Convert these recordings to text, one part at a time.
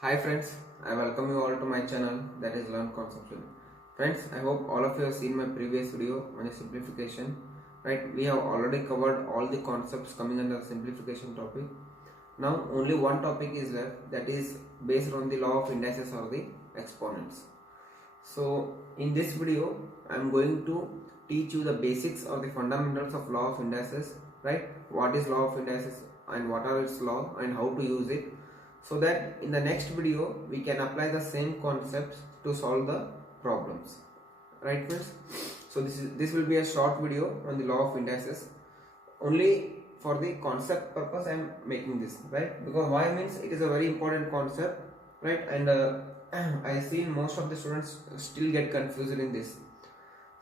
Hi friends, I welcome you all to my channel, that is Learn Conceptual. Friends, I hope all of you have seen my previous video on a simplification. Right, we have already covered all the concepts coming under the simplification topic. Now only one topic is left, that is based on the law of indices or the exponents. So in this video I am going to teach you the basics or the fundamentals of law of indices. Right, what is law of indices and what are its law and how to use it, so that in the next video we can apply the same concepts to solve the problems. Right friends, so this will be a short video on the law of indices. Only for the concept purpose I am making this, right? Because why means it is a very important concept, right? And I see most of the students still get confused in this.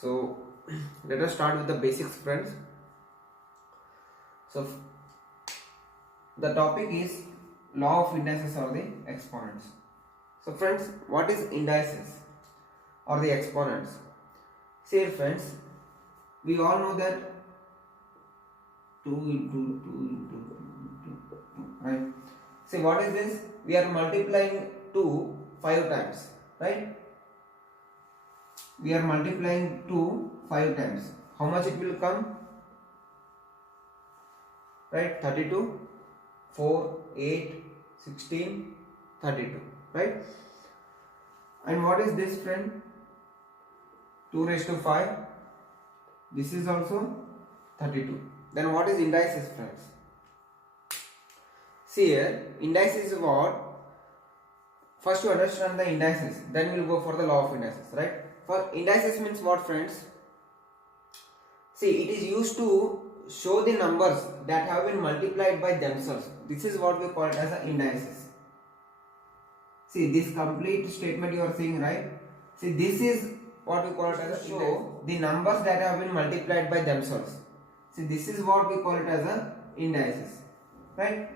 So let us start with the basics, friends. So the topic is law of indices or the exponents. So friends, what is indices or the exponents? See friends, we all know that 2 into 2, right? See, what is this? We are multiplying 2 5 times, right? We are multiplying 2 5 times. How much it will come? Right? 32, 4, 8, 16, 32, right? And what is this, friend? 2 raised to 5. This is also 32. Then what is indices, friends? See here, indices is what? First you understand the indices, then we will go for the law of indices, right? For indices means what, friends? See, it is used to show the numbers that have been multiplied by themselves. This is what we call it as indices. See, this complete statement you are seeing, right? See, this is what we call it as show the numbers that have been multiplied by themselves. See, this is what we call it as indices, right?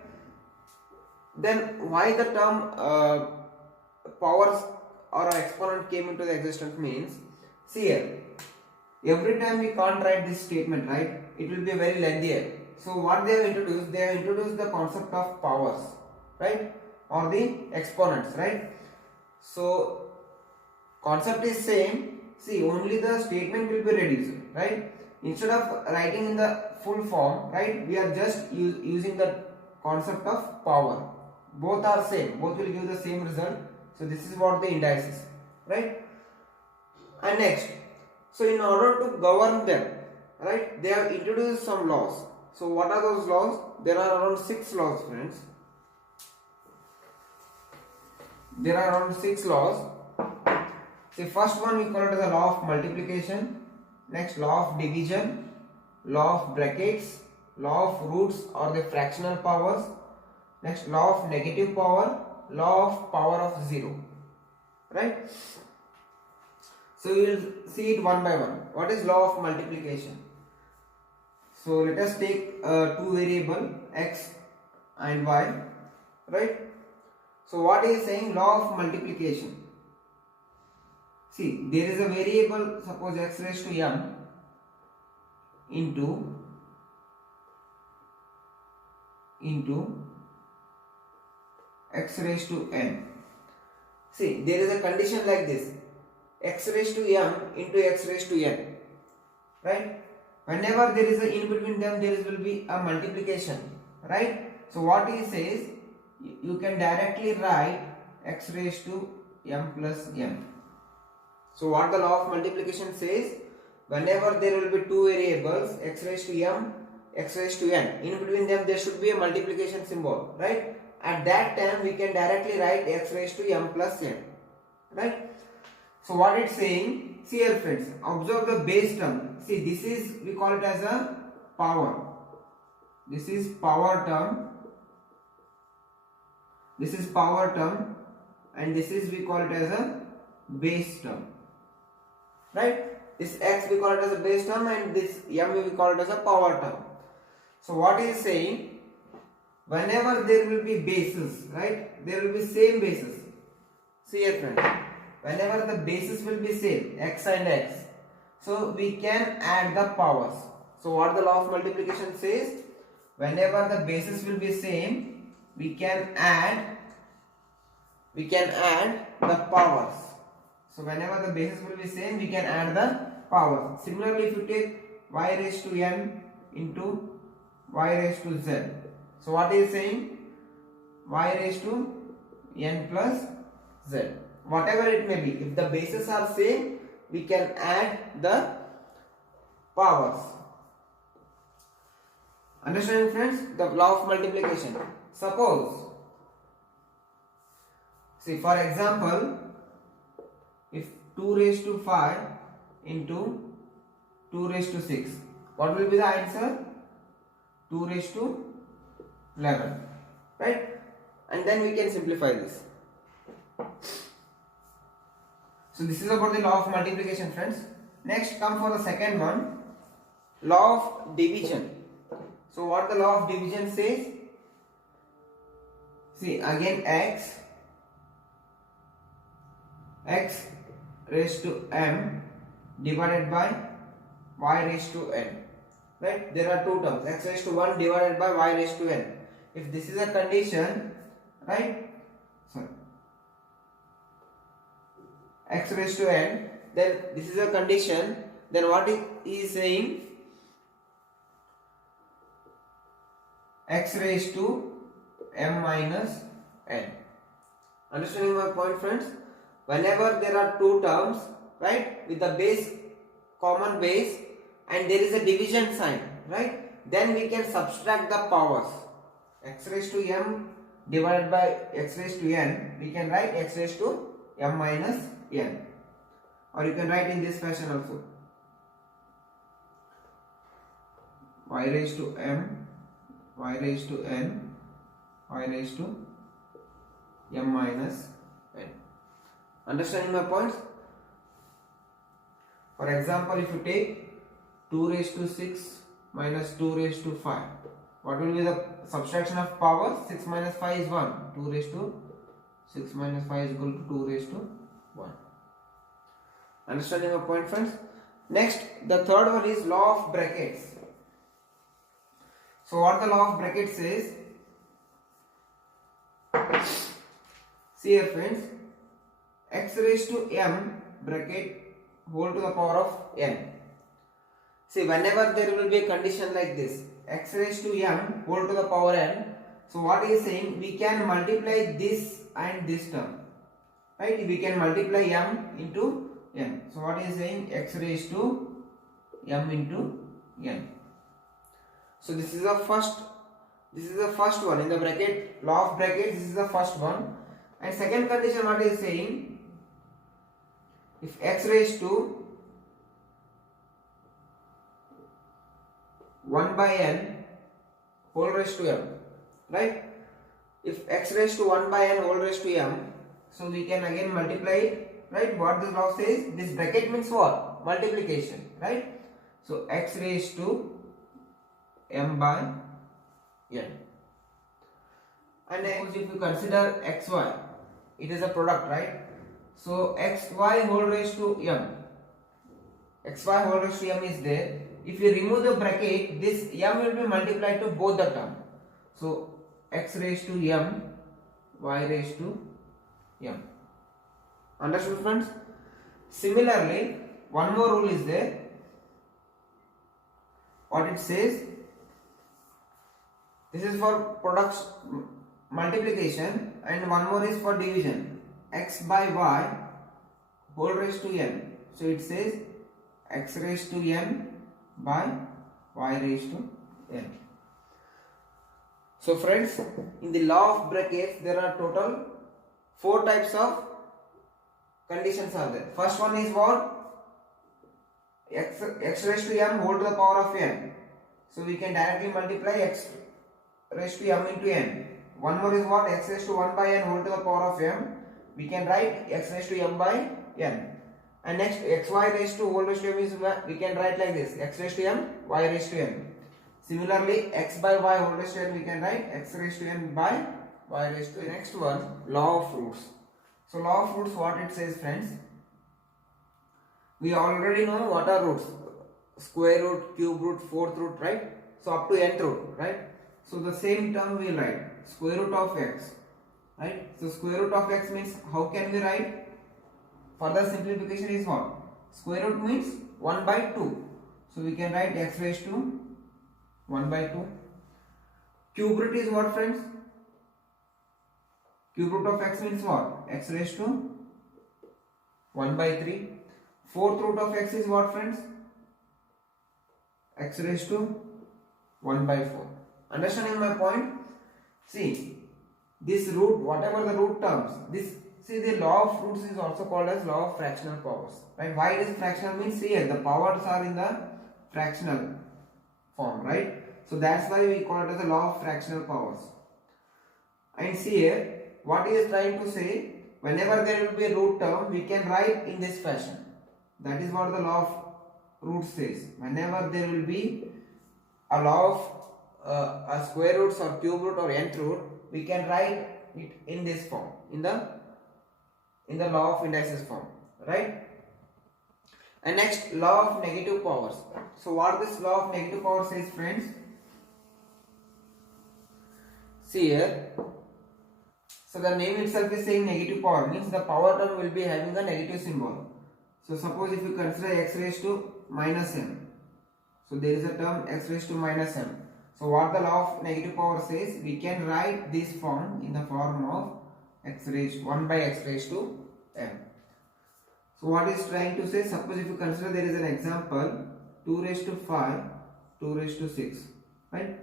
Then why the term powers or exponent came into the existence means, see here, every time we can't write this statement, right? It will be very lengthier. So what they have introduced? They have introduced the concept of powers, right? Or the exponents, right? So concept is same. See, only the statement will be reduced, right? Instead of writing in the full form, right? We are just using the concept of power. Both are same. Both will give the same result. So this is what the indices, right? And next, so in order to govern them, right, they have introduced some laws. So what are those laws? There are around 6 laws, friends. There are around 6 laws. The first one we call it as the law of multiplication. Next, law of division, law of brackets, law of roots or the fractional powers. Next, law of negative power, law of power of 0, right? So we will see it one by one. What is law of multiplication? So let us take two variable x and y, right? So what is saying? Law of multiplication. See, there is a variable, suppose x raised to m into x raised to n. See, there is a condition like this, x raised to m into x raised to n, right? Whenever there is a in between them, there will be a multiplication, right? So what he says, you can directly write x raised to m plus n. So what the law of multiplication says, whenever there will be two variables, x raised to m, x raised to n, in between them there should be a multiplication symbol, right? At that time we can directly write x raised to m plus n, right? So what it's saying, see here friends, observe the base term. See, this is, we call it as a power. This is power term. This is power term, and this is, we call it as a base term, right? This x we call it as a base term and this m we call it as a power term. So what he is saying, whenever there will be bases, right, there will be same bases. See here friends, whenever the bases will be same, x and x, so we can add the powers. So what the law of multiplication says, whenever the bases will be same, we can add we can add the powers. So whenever the bases will be same, we can add the powers. Similarly, if you take y raised to n into y raised to z, so what is saying? Y raised to n plus z. Whatever it may be, if the bases are same, we can add the powers. Understanding, friends? The law of multiplication. Suppose, see, for example, if 2 raised to 5 into 2 raised to 6, what will be the answer? 2 raised to 11, right? And then we can simplify this. So this is about the law of multiplication, friends. Next, come for the second one, law of division. So what the law of division says? See, again x raised to m divided by y raised to n, right? There are two terms, x raised to 1 divided by y raised to n. If this is a condition, right, sorry, x raised to n, then this is a condition, then what he is saying? X raised to m minus n. Understanding my point, friends? Whenever there are two terms, right, with the base, common base, and there is a division sign, right, then we can subtract the powers. X raised to m divided by x raised to n, we can write x raised to m minus n, or you can write in this fashion also, y raised to m, y raised to n, y raised to m minus n. Understanding my points? For example, if you take 2 raised to 6 minus 2 raised to 5, what will be the subtraction of power? 6 minus 5 is 1. 2 raised to 6 minus 5 is equal to 2 raised to 1. Understanding my point, friends? Next, the third one is law of brackets. So what the law of brackets says? See here, friends, x raised to m bracket whole to the power of n. See, whenever there will be a condition like this, x raised to m whole to the power n, so what he is saying, we can multiply this and this term, right? We can multiply m into n. So what he is saying, x raised to m into n. So this is the first one in the bracket, law of brackets. This is the first one. And second condition, what is saying, if x raised to 1 by n whole raised to m, right? If x raised to 1 by n whole raised to m, so we can again multiply it, right? What the law says, this bracket means what? Multiplication, right? So x raised to m by n. And next, if you consider xy, it is a product, right? So xy whole raised to m, xy whole raised to m is there. If you remove the bracket, this m will be multiplied to both the term. So x raised to m, y raised to m. Understood, friends? Similarly, one more rule is there. What it says, this is for products multiplication, and one more is for division. X by y whole raised to n. So it says x raised to n by y raised to n. So friends, in the law of brackets, there are total 4 types of conditions are there. First one is what? X raised to m whole to the power of n. So we can directly multiply x raised to m into n. One more is what? X raised to 1 by n whole to the power of m. We can write x raised to m by n. And next, xy raised to whole raised to m is, we can write like this, x raised to m, y raised to n. Similarly, x by y whole raised to n, we can write x raised to n by y raised to n. Next one, law of roots. So law of roots, what it says, friends, we already know what are roots: square root, cube root, fourth root, right? So up to nth root, right? So the same term we write, square root of x right? So square root of x means how can we write? Further simplification is what? Square root means 1 by 2. So we can write x raised to 1 by 2. Cube root is what, friends? Cube root of x means what? X raised to 1 by 3. Fourth root of x is what, friends? X raised to 1 by 4. Understanding my point? See, this root, whatever the root terms, see the law of roots is also called as law of fractional powers. Right? Why it is fractional means here the powers are in the fractional form, right? So that's why we call it as the law of fractional powers. And see here, what he is trying to say, whenever there will be a root term, we can write in this fashion. That is what the law of roots says. Whenever there will be a law of a square roots or cube root or nth root, we can write it in this form, in the law of indices form, right? And next, law of negative powers. So what this law of negative powers says, friends? See here. So the name itself is saying negative power, means the power term will be having a negative symbol. So suppose if you consider x raised to minus m. So there is a term x raised to minus m. So what the law of negative power says, we can write this form in the form of x raised 1 by x raised to m. So what is trying to say, suppose if you consider there is an example 2 raised to 5, 2 raised to 6, right?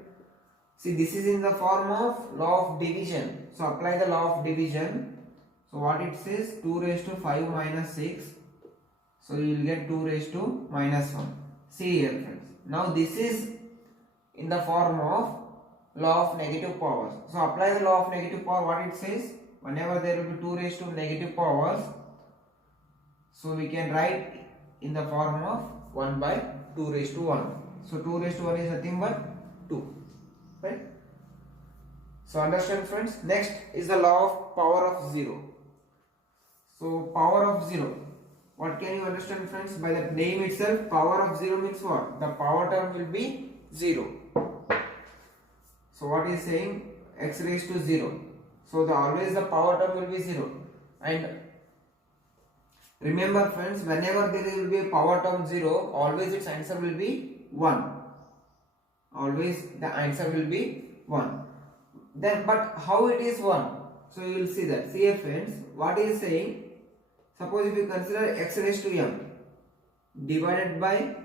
See, this is in the form of law of division. So apply the law of division. So what it says, 2 raised to 5 minus 6. So you will get 2 raised to minus 1. See here, friends. Now this is in the form of law of negative powers. So apply the law of negative power. What it says, whenever there will be 2 raised to negative powers, so we can write in the form of 1 by 2 raised to 1. So 2 raised to 1 is nothing but 2. Right? So understand, friends. Next is the law of power of 0. So power of 0. What can you understand, friends? By the name itself, power of 0 means what? The power term will be 0. So what is saying? X raised to 0. So always the power term will be 0. And remember, friends, whenever there will be a power term 0, always its answer will be 1. Always the answer will be 1. Then, but how it is 1? So you will see that. See here, friends, what he is saying, suppose if you consider x raised to m divided by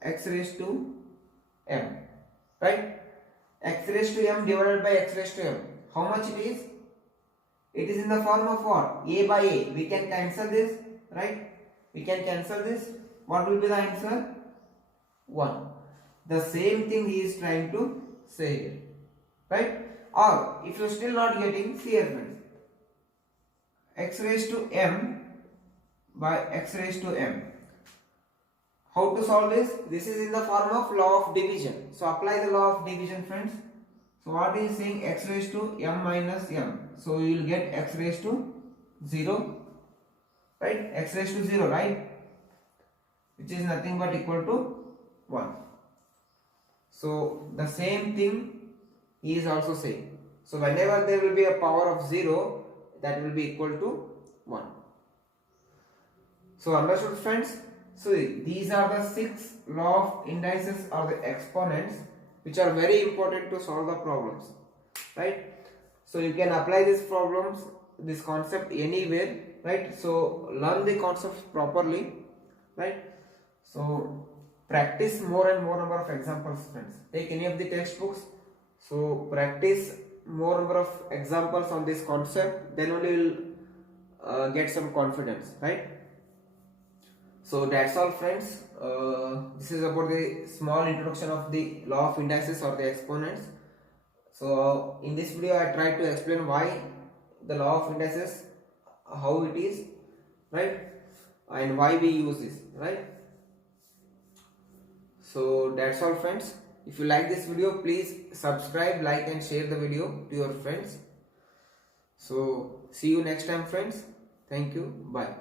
x raised to m, right? X raised to m divided by x raised to m. How much it is? It is in the form of what? A by a. We can cancel this, right? We can cancel this. What will be the answer? 1. The same thing he is trying to say here, right? Or if you are still not getting, see here, friends, x raised to m by x raised to m. How to solve this? This is in the form of law of division. So apply the law of division, friends. So what is saying? X raised to m minus m. So you will get x raised to 0, right? X raised to 0, right? Which is nothing but equal to 1. So the same thing he is also saying. So whenever there will be a power of 0, that will be equal to 1. So understood, friends? So these are the 6 law of indices or the exponents which are very important to solve the problems, right? So you can apply these problems, this concept anywhere, right? So learn the concepts properly, right? So practice more and more number of examples, friends. Take any of the textbooks. So practice more number of examples on this concept, then only you will get some confidence, right? So that's all, friends. This is about the small introduction of the law of indices or the exponents. So in this video I tried to explain why the law of indices, how it is, right, and why we use this, right? So that's all, friends. If you like this video, please subscribe, like and share the video to your friends. So see you next time, friends. Thank you. Bye.